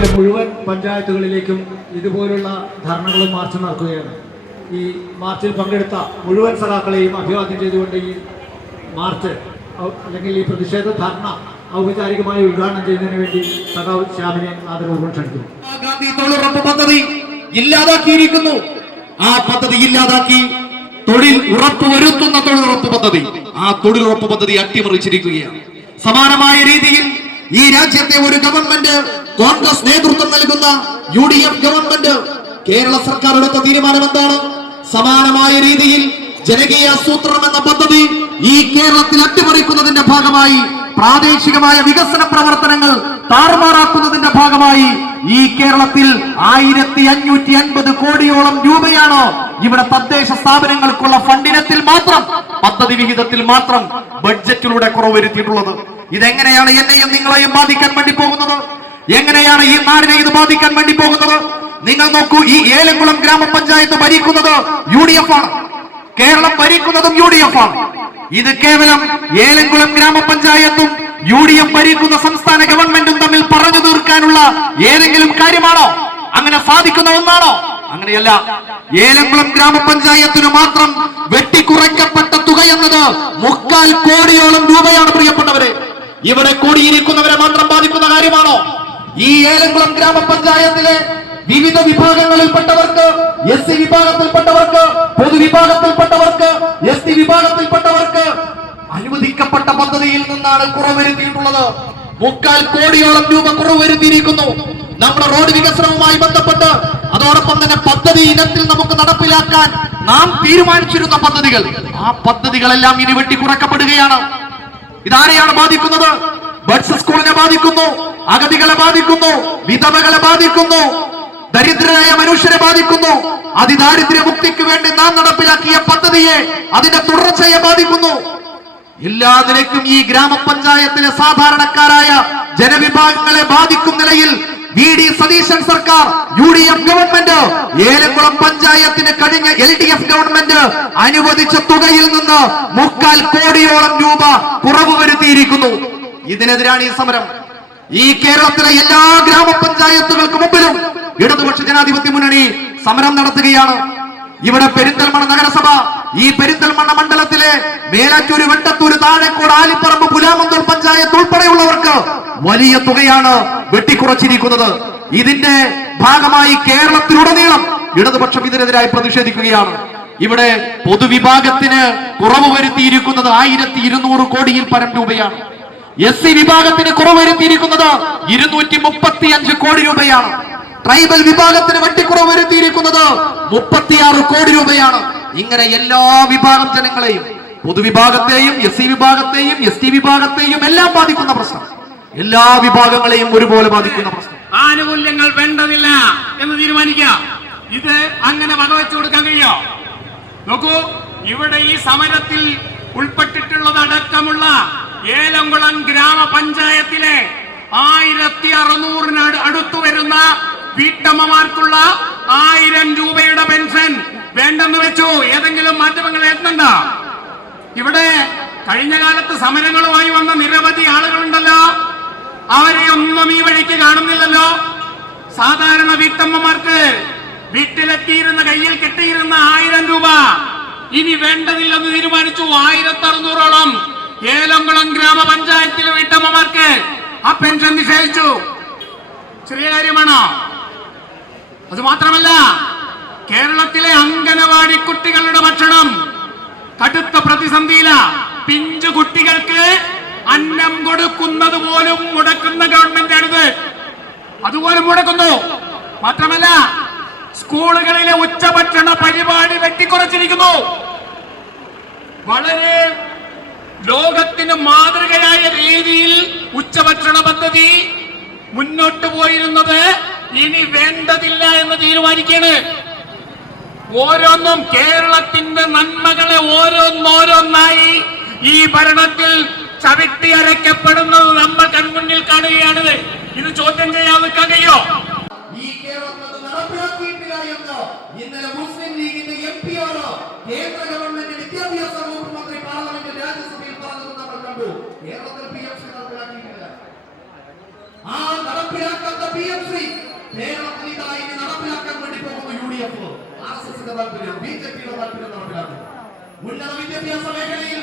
കേരളത്തിലെ മുഴുവൻ പഞ്ചായത്തുകളിലേക്കും ഇതുപോലുള്ള ധർണകളും മാർച്ചും നടക്കുകയാണ്. ഈ മാർച്ചിൽ പങ്കെടുത്ത മുഴുവൻ സഖാക്കളെയും അഭിവാദ്യം ചെയ്തുകൊണ്ട് ഈ മാർച്ച് അല്ലെങ്കിൽ ഈ പ്രതിഷേധ ധർണ ഔപചാരികമായി ഉദ്ഘാടനം ചെയ്യുന്നതിന് വേണ്ടി സഖാവ് ശ്യാമിനെ ആദരപൂർവ്വം ക്ഷണിക്കുന്നു. ഗാന്ധി തൊഴിലുറപ്പ് പദ്ധതി ഇല്ലാതാക്കിയിരിക്കുന്നു. ആ പദ്ധതി ഇല്ലാതാക്കി തൊഴിൽ ഉറപ്പ് വരുത്തുന്ന തൊഴിലുറപ്പ് പദ്ധതി, ആ തൊഴിലുറപ്പ് പദ്ധതി അട്ടിമറിച്ചിരിക്കുകയാണ്. സമാനമായ രീതിയിൽ ഈ രാജ്യത്തെ ഒരു ഗവൺമെന്റ്, കോൺഗ്രസ് നേതൃത്വം നൽകുന്ന UDF ഗവൺമെന്റ്, കേരള സർക്കാർ എടുത്ത തീരുമാനം എന്താണ്? സമാനമായ രീതിയിൽ ജനകീയ ആസൂത്രണം എന്ന പദ്ധതി ഈ കേരളത്തിൽ അട്ടിമറിക്കുന്നതിന്റെ ഭാഗമായി, പ്രാദേശികമായ വികസന പ്രവർത്തനങ്ങൾ താറുമാറാക്കുന്നതിന്റെ ഭാഗമായി ഈ കേരളത്തിൽ 1550 കോടിയോളം രൂപയാണ് ഇവിടെ തദ്ദേശ സ്ഥാപനങ്ങൾക്കുള്ള ഫണ്ടിനത്തിൽ മാത്രം, പദ്ധതി വിഹിതത്തിൽ മാത്രം ബഡ്ജറ്റിലൂടെ കുറവ് വരുത്തിയിട്ടുള്ളത്. ഇതെങ്ങനെയാണ് എന്നെയും നിങ്ങളെയും ബാധിക്കാൻ വേണ്ടി പോകുന്നത്? എങ്ങനെയാണ് ഈ നാടിനെ ഇത് ബാധിക്കാൻ വേണ്ടി പോകുന്നത്? നിങ്ങൾ നോക്കൂ, ഈ ഏലംകുളം ഗ്രാമപഞ്ചായത്ത് ഭരിക്കുന്നത് UDF ആണ്. കേരളം ഭരിക്കുന്നതും UDF ആണ്. ഇത് കേവലം ഏലംകുളം ഗ്രാമപഞ്ചായത്തും UDF ഭരിക്കുന്ന സംസ്ഥാന ഗവൺമെന്റും തമ്മിൽ പറഞ്ഞു തീർക്കാനുള്ള ഏതെങ്കിലും കാര്യമാണോ? അങ്ങനെ സാധിക്കുന്ന ഒന്നാണോ? അങ്ങനെയല്ല. ഏലംകുളം ഗ്രാമപഞ്ചായത്തിന് മാത്രം വെട്ടിക്കുറയ്ക്കപ്പെട്ട തുക എന്നത് 3/4 കോടിയോളം രൂപയാണ്. പ്രിയപ്പെട്ടവരെ, ഇവിടെ കൂടിയിരിക്കുന്നവരെ മാത്രം ബാധിക്കുന്ന കാര്യമാണോ? ഈ ഏലംകുളം ഗ്രാമപഞ്ചായത്തിലെ വിവിധ വിഭാഗങ്ങളിൽപ്പെട്ടവർക്ക്, SC വിഭാഗത്തിൽപ്പെട്ടവർക്ക്, പൊതുവിഭാഗത്തിൽപ്പെട്ടവർക്ക്, ST വിഭാഗത്തിൽപ്പെട്ടവർക്ക് അനുവദിക്കപ്പെട്ട പദ്ധതിയിൽ നിന്നാണ് കുറവ് വരുത്തിയിട്ടുള്ളത്. 3/4 കോടിയോളം രൂപ കുറവ് വരുത്തിയിരിക്കുന്നു. നമ്മുടെ റോഡ് വികസനവുമായി ബന്ധപ്പെട്ട്, അതോടൊപ്പം തന്നെ പദ്ധതി ഇനത്തിൽ നമുക്ക് നടപ്പിലാക്കാൻ നാം തീരുമാനിച്ചിരുന്ന പദ്ധതികൾ, ആ പദ്ധതികളെല്ലാം ഇനി വെട്ടിക്കുറക്കപ്പെടുകയാണ്. ഇതാരെയാണ് ബാധിക്കുന്നത്? ബഡ്സ് സ്കൂളിനെ ബാധിക്കുന്നു, അഗതികളെ ബാധിക്കുന്നു, വിധവകളെ ബാധിക്കുന്നു, ദരിദ്രരായ മനുഷ്യരെ ബാധിക്കുന്നു. അതിദാരിദ്ര്യ മുക്തിക്ക് വേണ്ടി നാം നടപ്പിലാക്കിയ പദ്ധതിയെ, അതിന്റെ തുടർച്ചയെ ബാധിക്കുന്നു. എല്ലാ നിലയ്ക്കും ഈ ഗ്രാമപഞ്ചായത്തിലെ സാധാരണക്കാരായ ജനവിഭാഗങ്ങളെ ബാധിക്കും നിലയിൽ VD സതീശൻ സർക്കാർ, UDF ഗവൺമെന്റ് ഏലംകുളം പഞ്ചായത്തിന് കഴിഞ്ഞ LDF ഗവൺമെന്റ് അനുവദിച്ച തുകയിൽ നിന്ന് 3/4 കോടിയോളം രൂപ കുറവ് വരുത്തിയിരിക്കുന്നു. ഇതിനെതിരാണ് ഈ സമരം. ഈ കേരളത്തിലെ എല്ലാ ഗ്രാമപഞ്ചായത്തുകൾക്ക് മുമ്പിലും ഇടതുപക്ഷ ജനാധിപത്യ മുന്നണി സമരം നടത്തുകയാണ്. ഇവിടെ പെരിന്തൽമണ്ണ നഗരസഭ, ഈ പെരിന്തൽമണ്ണ മണ്ഡലത്തിലെ മേലാറ്റൂര്, വെട്ടത്തൂര്, താഴേക്കോട്, ആലിപ്പറമ്പ്, പുലാമന്തൂർ പഞ്ചായത്ത് ഉൾപ്പെടെയുള്ളവർക്ക് വലിയ തുകയാണ് വെട്ടിക്കുറച്ചിരിക്കുന്നത്. ഇതിന്റെ ഭാഗമായി കേരളത്തിലുടനീളം ഇടതുപക്ഷം ഇതിനെതിരായി പ്രതിഷേധിക്കുകയാണ്. ഇവിടെ പൊതുവിഭാഗത്തിന് കുറവ് വരുത്തിയിരിക്കുന്നത് 1200 കോടിയിൽ പരം രൂപയാണ്. SC വിഭാഗത്തിന് കുറവ് വരുത്തിയിരിക്കുന്നത് 235 കോടി രൂപയാണ്. ട്രൈബൽ വിഭാഗത്തിന് വെട്ടിക്കുറവ് വരുത്തിയിരിക്കുന്നത് 36 കോടി രൂപയാണ്. ഇങ്ങനെ എല്ലാ വിഭാഗം ജനങ്ങളെയും, പൊതുവിഭാഗത്തെയും, SC വിഭാഗത്തെയും, ST വിഭാഗത്തെയും എല്ലാം ബാധിക്കുന്ന പ്രശ്നം, എല്ലാ വിഭാഗങ്ങളെയും ഒരുപോലെ ബാധിക്കുന്ന പ്രശ്നം. ആനുകൂല്യങ്ങൾ വേണ്ടതില്ല എന്ന് തീരുമാനിക്കാം. ഇത് അങ്ങനെ വകവെച്ചു കൊടുക്കാൻ കഴിയോ? നോക്കൂ, ഇവിടെ ഈ സമരത്തിൽ ഉൾപ്പെട്ടിട്ടുള്ളതടക്കമുള്ള ഏലംകുളം ഗ്രാമപഞ്ചായത്തിലെ 1600 അടുത്തു വരുന്ന വീട്ടമ്മമാർക്കുള്ള 1000 രൂപയുടെ പെൻഷൻ വേണ്ടെന്ന് വെച്ചു. ഏതെങ്കിലും മാറ്റങ്ങൾ വരുന്നുണ്ടോ? ഇവിടെ കഴിഞ്ഞ കാലത്ത് സമരങ്ങളുമായി വന്ന നിരവധി ആളുകളുണ്ടല്ലോ, അവരെ ഒന്നും ഈ വഴിക്ക് കാണുന്നില്ലല്ലോ. സാധാരണ വീട്ടമ്മമാർക്ക് വീട്ടിലെത്തിയിരുന്ന, കയ്യിൽ കിട്ടിയിരുന്ന 1000 രൂപ ഇനി വേണ്ടതില്ലെന്ന് തീരുമാനിച്ചു. 1600ഓളം ഏലംകുളം ഗ്രാമപഞ്ചായത്തിലെ വീട്ടമ്മമാർക്ക് ആ പെൻഷൻ നിഷേധിച്ചു. ചെറിയ കാര്യമാണോ? അത് മാത്രമല്ല, കേരളത്തിലെ അംഗനവാടി കുട്ടികളുടെ ഭക്ഷണം കടുത്ത പ്രതിസന്ധിയില. പിഞ്ചു കുട്ടികൾക്ക് അന്നം കൊടുക്കുന്നത് പോലും മുടക്കുന്ന ഗവൺമെന്റാണിത്. അതുപോലും മുടക്കുന്നു. മാത്രമല്ല, സ്കൂളുകളിലെ ഉച്ചഭക്ഷണ പരിപാടി വെട്ടിക്കുറച്ചിരിക്കുന്നു. വളരെ ലോകത്തിന് മാതൃകയായ രീതിയിൽ ഉച്ചഭക്ഷണ പദ്ധതി മുന്നോട്ട് പോയിരുന്നത് ഇനി വേണ്ടതില്ല എന്ന് തീരുമാനിക്കുകയാണ്. ഓരോന്നും കേരളത്തിന്റെ നന്മകളെ ഓരോന്നോരോന്നായി ഈ ഭരണത്തിൽ ചവിട്ടി അരയ്ക്കപ്പെടുന്നത് നമ്മൾ കൺമുന്നിൽ കാണുകയാണ്. ഇത് ചോദ്യം ചെയ്യാൻ നിൽക്കാൻ കഴിയോ? ഈ കേരളത്തിൽ നടപ്പിലാക്കിയിട്ടില്ല എന്ന് ഇന്നലെ മുസ്ലിം ലീഗിന്റെ MP-യോട് കേന്ദ്ര ഗവൺമെന്റ് വിദ്യാഭ്യാസ വകുപ്പ് മന്ത്രി പാർലമെന്റ് രാജ്യസഭയിൽ പറഞ്ഞത് നമ്മൾ കണ്ടു. കേരളത്തിൽ PFC നടപ്പിലാക്കിയിട്ടില്ല. ആ നടപ്പിലാക്കാത്ത PMC കേരളത്തിൽ ഇതായി നടപ്പിലാക്കാൻ വേണ്ടി പോകുന്ന UDF, RSSന്റെ താല്പര്യം, BJPയുടെ താല്പര്യം നടപ്പിലാക്കുന്നു. ഉന്നത വിദ്യാഭ്യാസ മേഖലയിൽ